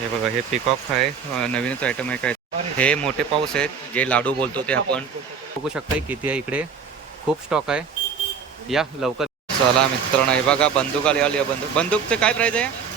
हे बघा, हे पिकॉक आहे, नवीनच आयटम आहे काय. हे मोठे पाऊस आहेत जे लाडू बोलतो ते आपण बघू शकता किती आहे. इकडे खूप स्टॉक आहे, या लवकर. चला मित्रांनो, हे बघा बंदूक आली आली. बंदूकचं काय प्राईज आहे?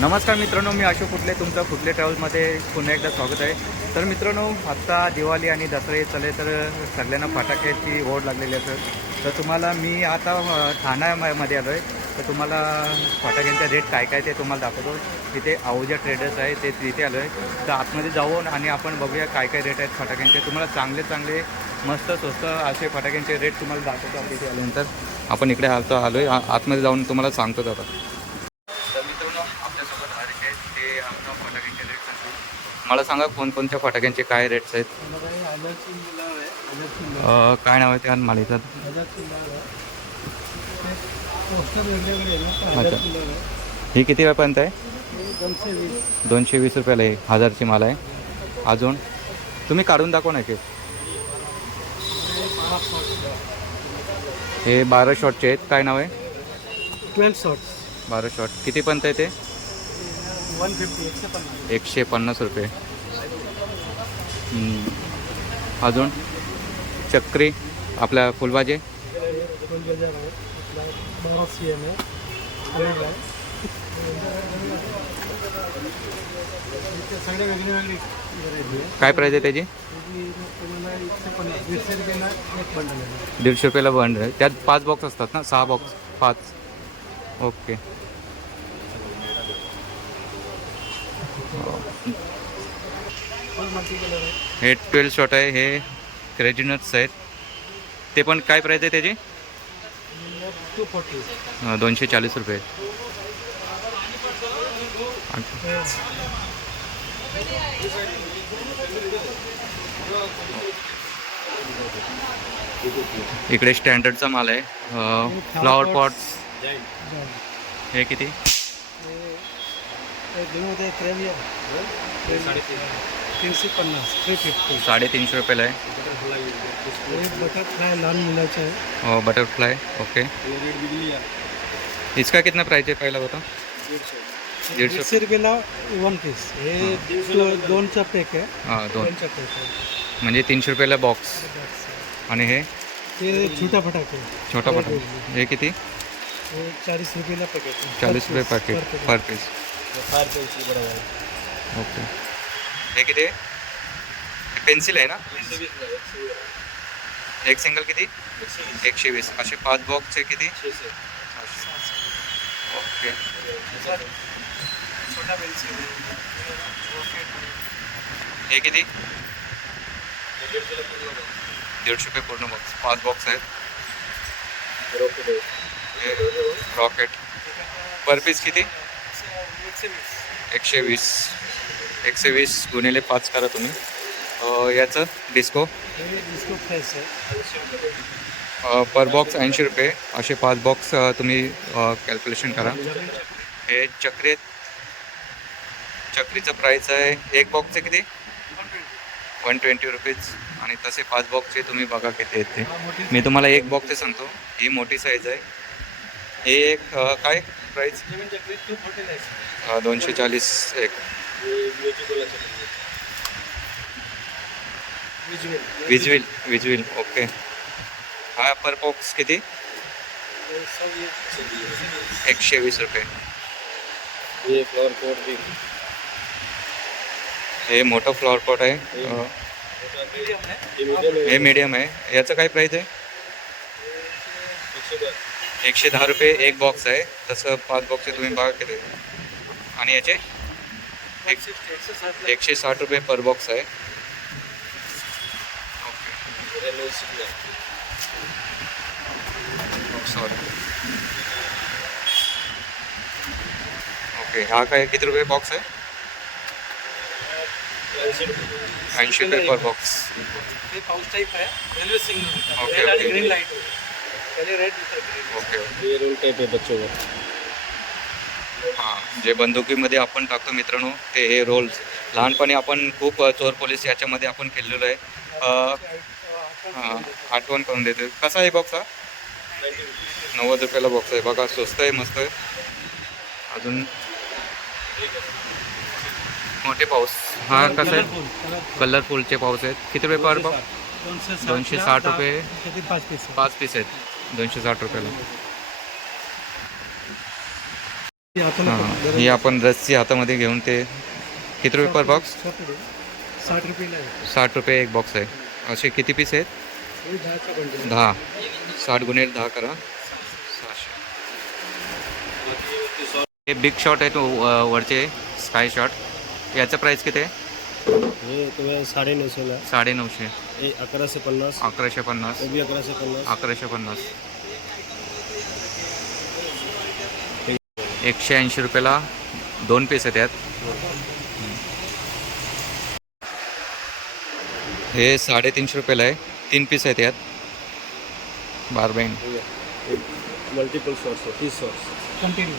नमस्कार मित्रांनो, मी अशोक कुठले, तुमचं कुठले ट्रॅव्हलमध्ये पुन्हा एकदा स्वागत आहे. तर मित्रांनो, आत्ता दिवाळी आणि दसरा येत चालले, तर सगळ्यांना फटाक्याची ओढ लागलेली असेल. तर तुम्हाला मी आता ठाण्यामध्ये आलो आहे, तर तुम्हाला फटाक्यांचा रेट काय काय ते तुम्हाला दाखवतो. तिथे आहूजा ट्रेडर्स आहे, ते तिथे आलो आहे. तर आतमध्ये जाऊन आणि आपण बघूया काय काय रेट आहेत फटाक्यांचे. तुम्हाला चांगले चांगले मस्त स्वस्त असे फटाक्यांचे रेट तुम्हाला दाखवतो. आपण इथे आल्यानंतर आपण इकडे आलो आहे, आतमध्ये जाऊन तुम्हाला सांगतो आता. तर मित्रांनो, आपल्यासोबत हरीश आहेत, ते आमच्या फटाक्यांचे रेट सांगतो. मला सांगा कोणकोणत्या फटाक्यांचे काय रेट्स आहेत. काय नाव आहे त्या मालिकात? अच्छा, ही किती रुपयापर्यंत आहे? 220 रुपयाला आहे. 1000ची माला आहे. अजून तुम्ही काढून दाखवा ना की. हे 12 शॉटचे आहेत. काय नाव आहे? 12 शॉट्स. 12 शॉट कितीपर्यंत आहे ते? 150 150 रुपये. अजून चक्री आपल्या फुलभाजी काय प्राईज आहे त्याची? 150 रुपयाला बंड आहे. त्यात 5 बॉक्स असतात ना? 6 बॉक्स, 5. ओके. हे 12 शॉट आहे. हे क्रेझी नट्स आहेत. ते पण काय प्राईज आहे त्याची? 240 रुपये. इकडे स्टँडर्डचा माल आहे. फ्लॉवर पॉट्स हे किती? 350 रुपयाला आहे. बटरफ्लाई लहान मुलाचं आहे. हो, बटरफ्लाई. ओके. इसका कितना प्राइस है? पहिला होता 150 रुपयाला 1 पीस. हे 2चा पॅक आहे. हां, 2 2चा पॅक आहे. म्हणजे 300 रुपयाला बॉक्स. आणि हे छोटा फटाके. छोटा फटाका हे किती? 40 रुपयाला पॅकेट. 40 रुपये पॅकेट पर पीस. ओके. हे किती आहे? पेन्सिल आहे ना? एक सिंगल किती? 120. असे 5 बॉक्सचे किती? ओके. हे किती? 150 रुपये पूर्ण बॉक्स. 5 बॉक्स आहेत. रॉकेट पर पीस किती? 120. 120 गुणिले 5 करा तुम्ही. याचं डिस्को पर बॉक्स 80 रुपये. असे 5 बॉक्स तुम्ही कॅल्क्युलेशन करा. हे चक्री आहेत. चक्रीचं प्राईस आहे एक बॉक्सचे किती? 120 रुपीज. आणि तसे 5 बॉक्सचे तुम्ही बघा किती आहेत ते. मी तुम्हाला एक बॉक्सचे सांगतो. ही मोठी साईज आहे. हे एक काय प्राईस? 240 एक. विजविल. ओके. हा पर बॉक्स किती? 120 रुपये. हे मोठं फ्लॉवर पॉट आहे. हे मीडियम आहे. याचं काय प्राईस आहे? 110 रुपये एक बॉक्स आहे. तसं 5 बॉक्सचे तुम्ही बघा किती. आणि याचे 160 रुपये पर बॉक्स आहे. सॉरी. ओके. हा काय किती रुपये बॉक्स आहे? 80 रुपये पर बॉक्स. पाऊस टाइप आहे. Railway signal. Okay. Green light. पहिले रेड दुसरा ग्रीन. ओके. ये रोल टाइप आहे बच्चों का. हां, जे बंदुकीमध्ये आपण टाकतो मित्रांनो, ते हे रोल्स. लहानपणी आपण खूप चोर पोलीस याच्यामध्ये आपण खेळलेलो आहे. हां, आठवण करून देते. कसा आहे बॉक्स हा? 90 रुपयाला बॉक्स आहे. बघा, स्वस्त आहे, मस्त आहे. अजून मोठे पाऊस हा कसं आहे कलरफुलचे पाऊस आहेत किती रुपये पर बॉक्स 260 रुपये 5 पीस आहेत 260 रुपयाला ही आपण रस्सी हातामध्ये घेऊन ते किती रुपये पर बॉक्स 60 रुपये एक बॉक्स आहे असे किती पीस आहेत 10 60 गुणिले 10 करा 600 हे बिग शॉट आहे तो वरचे स्काय शॉट याचं प्राइस किती आहे हे तुम्हाला 950 950 हे 1150 1150 हे बी 1150 1150 180 रुपयाला 2 पीस आहेत यात हे 350 रुपयाला आहे 3 पीस आहेत यात बारबँड multiple shots 30 shots continue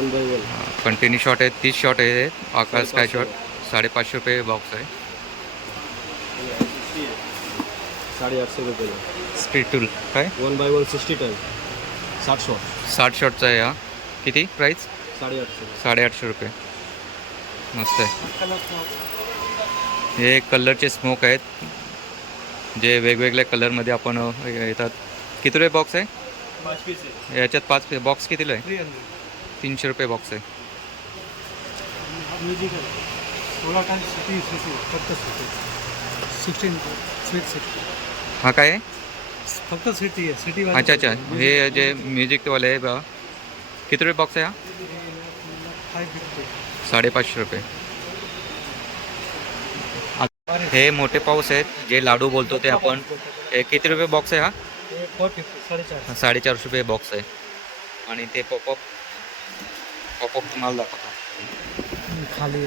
1 by 1 continue shot आहेत 30 शॉट आहेत आकाश स्काय शॉट 550 रुपये बॉक्स आहे 850 रुपये स्पीड टूल काय 1 बाय 1 60 टाइम 60 शॉट 60 शॉटचा आहे हा किती प्राईस 850 850 रुपये मस्त आहे हे कलरचे स्मोक आहेत जे वेगवेगळ्या कलरमध्ये आपण येतात किती रुपये बॉक्स आहे याच्यात 5 बॉक्स कितीला आहे 300 रुपये बॉक्स आहे हा काय आहे फक्त सिटी आहे सिटी अच्छा अच्छा हे जे म्युझिकवाले आहे बा किती रुपये बॉक्स आहे हा 550 रुपये हे मोठे पाऊस आहेत जे लाडू बोलतो ते आपण हे किती रुपये बॉक्स आहे हा 450 रुपये बॉक्स आहे आणि ते पॉपअप तुम्हाला दाखवतो खाली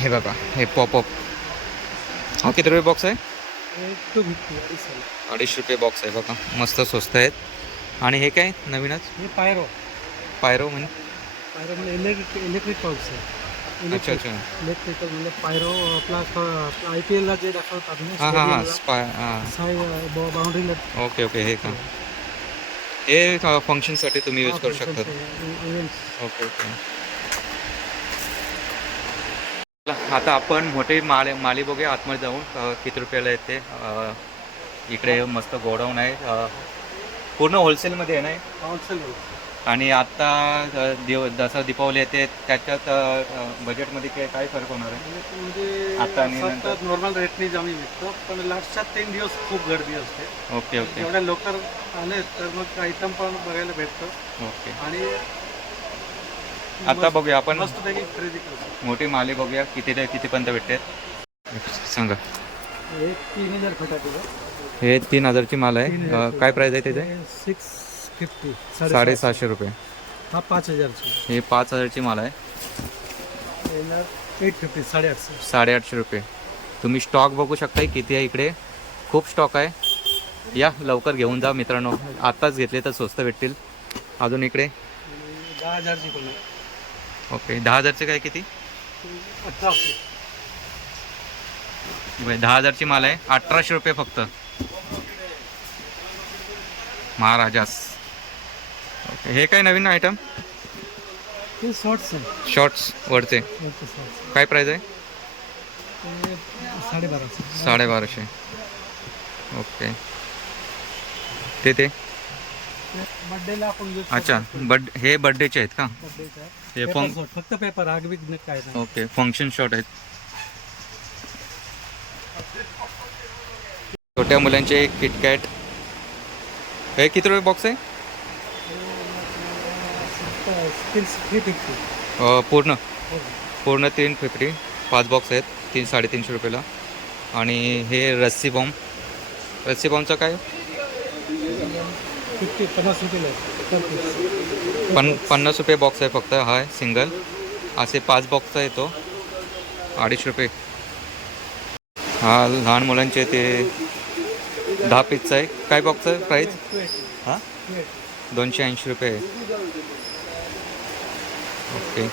हे बघा हे पॉपअप हा किती रुपये बॉक्स आहे 250 रुपये बॉक्स आहे बघा मस्त स्वस्त आहेत आणि हे काय नवीनच हे पायरो म्हणजे इलेक्ट्रिक पाऊस आहे अच्छा अच्छा इलेक्ट्रिकल म्हणजे पायरो आपला IPL ला जे दाखवतात हां हां हां बाउंड्रीला ओके हे का हे फंक्शनसाठी तुम्ही यूज करू शकता ओके आता आपण मोठे माली बघूया आतमध्ये जाऊन किती रुपयाला येते इकडे मस्त गोडाऊन आहे पूर्ण होलसेलमध्ये आहे ना होलसेल आणि आता जसं दीपावली येते त्याच्यात बजेटमध्ये काय फरक होणार आहे म्हणजे आता आणि नंतर नॉर्मल रेटने आम्ही विकतो पण लास्टच्या 3 दिवस खूप गर्दी असते ओके जेवढ्या लोकल आले तर मग आयटम पण बघायला भेटतो ओके आणि आता बघूया आपण मस्तपैकी खरेदी करतो मोठी माले बघूया कितीपर्यंत भेटते सांगा हे 3000 फटाके हे 3000ची माल आहे काय प्राइस आहे त्याचे 650 750 रुपये हा 5000ची हे 5000ची माल आहे 850 850 850 रुपये तुम्ही स्टॉक बघू शकता किती आहे इकडे खूप स्टॉक आहे या लवकर घेऊन जा मित्रांनो आत्ताच घेतले तर स्वस्त भेटतील अजून इकडे 10000ची पण ओके 10000चे काय किती 10000ची माल आहे 1800 रुपये फक्त महाराजास ओके हे काय नवीन आयटम हे शॉर्ट्स आहे शॉर्ट्स वरचे काय प्राइस आहे 1250 ओके ते बर्थडेला आपण अच्छा हे बर्थडेचे आहेत का हे फक्त पेपर आग बी काय नाही ओके फंक्शन शॉट आहेत छोट्या मुलांचे किटकॅट हे किती रुपये बॉक्स आहे 350 पूर्ण 350 5 बॉक्स आहेत 350 रुपयाला आणि हे रस्सी बॉम्बचं काय 50 रुपये 50 रुपये बॉक्स आहे फक्त हा सिंगल असे 5 बॉक्सचा येतो 250 रुपये हा लहान मुलांचे ते 10 पीसचा आहे काय बॉक्सचं प्राईस हां 280 रुपये ओके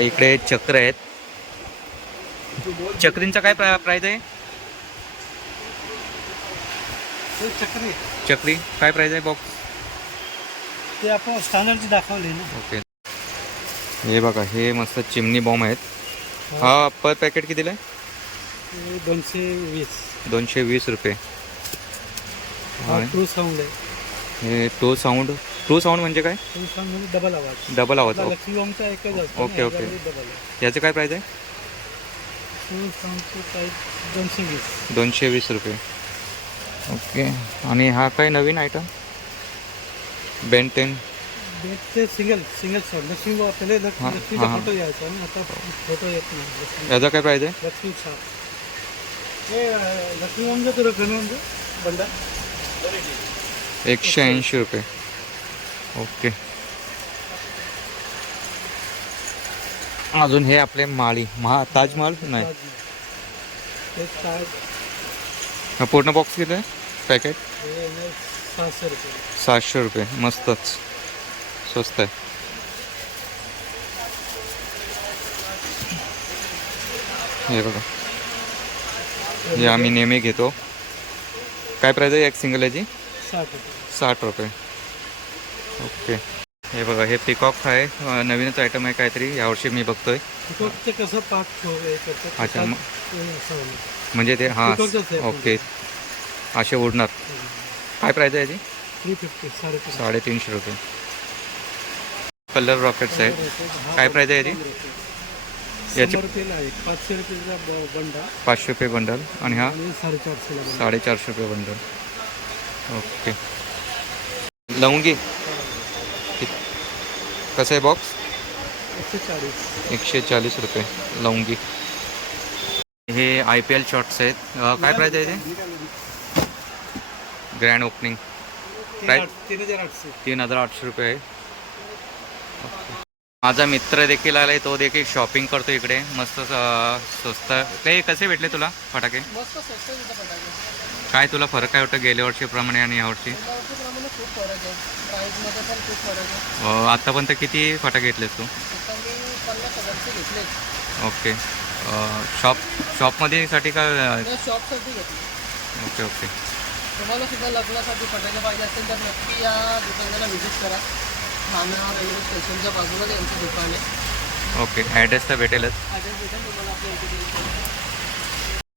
इकडे चक्र आहेत चक्रींचा काय प्राईस आहे चक्री काय प्राईस आहे बॉक्स ते आपण स्टँडर्डची दाखवली ना ओके हे बघा हे मस्त चिमणी बॉम्ब आहेत हा पर पॅकेट कितीला आहे? हे 220. 220 रुपये. हा आणि ट्रू साऊंड आहे. हे ट्रू साऊंड म्हणजे काय? ट्रू साऊंड म्हणजे डबल आवाज. डबल आवाज. आपला लक्ष्मी बॉम्बचा एकच असतो. Okay, okay. डबल आहे. याचं काय प्राईस आहे? True साऊंडची price 220. 220 रुपये. ओके. आणि हा काय नवीन आयटम? बेन 10. ते सिंगल साऊंड लक्ष्मी बॉम्ब पहिले हां, लक्ष्मीचा हां. फोटो यायचा आणि आता फोटो येत नाही. लक्ष्मी याचा काय प्राईस आहे? लक्ष्मी छाप. हे लक्ष्मी बॉम्बचं तुला म्हणजे बंडा 180 रुपये. ओके. अजून हे आपले माळी ताजमहल नाही. हे काय हा पूर्ण बॉक्स किती आहे पॅकेट? हे 600 रुपये. 700 रुपये. मस्तच स्वस्त आहे. हे बघा, हे आम्ही नेहमी घेतो. काय प्राईस आहे एक सिंगल याची? 60 रुपये. 60 रुपये. ओके. हे बघा, हे पिकॉक आहे. नवीनच आयटम आहे काहीतरी यावर्षी मी बघतोय. पिकॉकचं कसं पाक हे करतात. अच्छा, असं होईल. म्हणजे ते हां. पिकॉकचंच आहे. ओके. असे उडणार. काय प्राईस आहे याची? 350. 350. 350 रुपये. कलर रॉकेट्स आहेत. काय प्राईस आहे याची? याची 100 रुपयाला आहे. 500 रुपयाचा बंडा 500 रुपये बंडल. आणि हा आणि 450 ला बंडा. 450 रुपये बंडल. ओके. लवंगी कसं आहे बॉक्स? 140. 140 रुपये लवंगी. हे IPL शॉर्ट्स आहेत. काय प्राईस आहे याची? Grand opening price 3800. 3800 रुपये आहे. माझा मित्र देखील आलाय, तो देखील शॉपिंग करतो इकडे. मस्त स्वस्त. ते कसे भेटले तुला फटाके? मस्त स्वस्त तिथं फटाके. काय तुला फरक काय वाटतं गेल्या वर्षीप्रमाणे आणि यावर्षी? प्रमाणे खूप फरक आहे. प्राईजमध्ये पण खूप फरक आहे. आत्तापर्यंत किती फटाके घेतलेस तू? आता मी 50,000चे घेतले. ओके. शॉपमध्ये साठी का? शॉपसाठी घेतले. Okay, okay. तुम्हाला सुद्धा लग्नासाठी फटाके पाहिजे असतील तर नक्की या दुकानाला व्हिजिट करा. ठाणा रेल्वे स्टेशनच्या बाजूला यांचं दुकान आहे. ओके. ॲड्रेस तर भेटेलच. ॲड्रेस भेटेल तुम्हाला आपल्या इथे.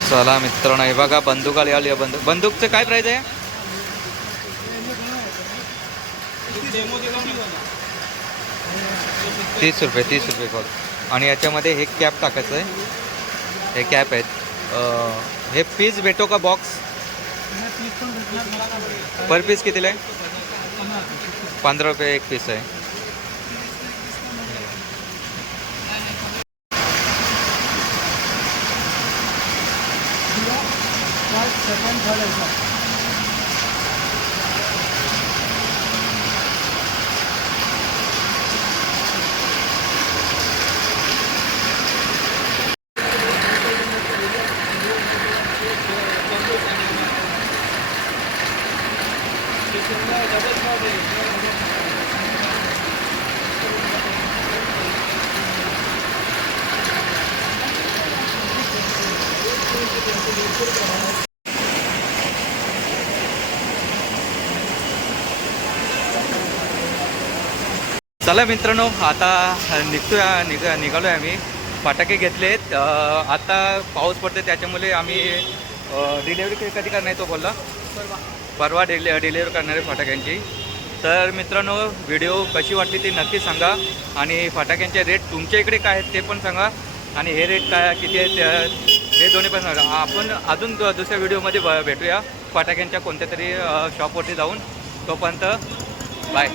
चला मित्रांनो, हे बघा बंदूक आली. बंदूकचं काय प्राईस आहे? 30 रुपये. 30 रुपये कॉल. आणि याच्यामध्ये हे कॅप टाकायचं आहे. हे कॅप आहेत. हे पीस भेटो का बॉक्स? पर पीस कितीला आहे? 15 रुपये एक पीस आहे. चला मित्रांनो, आता निघालो आहे आम्ही. फटाके घेतलेत. आता पाऊस पडते त्याच्यामुळे आम्ही डिलेवरी कधी करणार तो बोलला परवा डिलेवरी करणार आहे फटाक्यांची. तर मित्रांनो, व्हिडिओ कशी वाटली ती नक्की सांगा. आणि फटाक्यांचे रेट तुमच्या इकडे काय आहेत ते पण सांगा. आणि हे रेट काय किती आहेत हे दोन्ही पण सांगा. आपण अजून दुसऱ्या व्हिडिओमध्ये भेटूया फटाक्यांच्या कोणत्या तरी शॉपवरती जाऊन. तोपर्यंत बाय.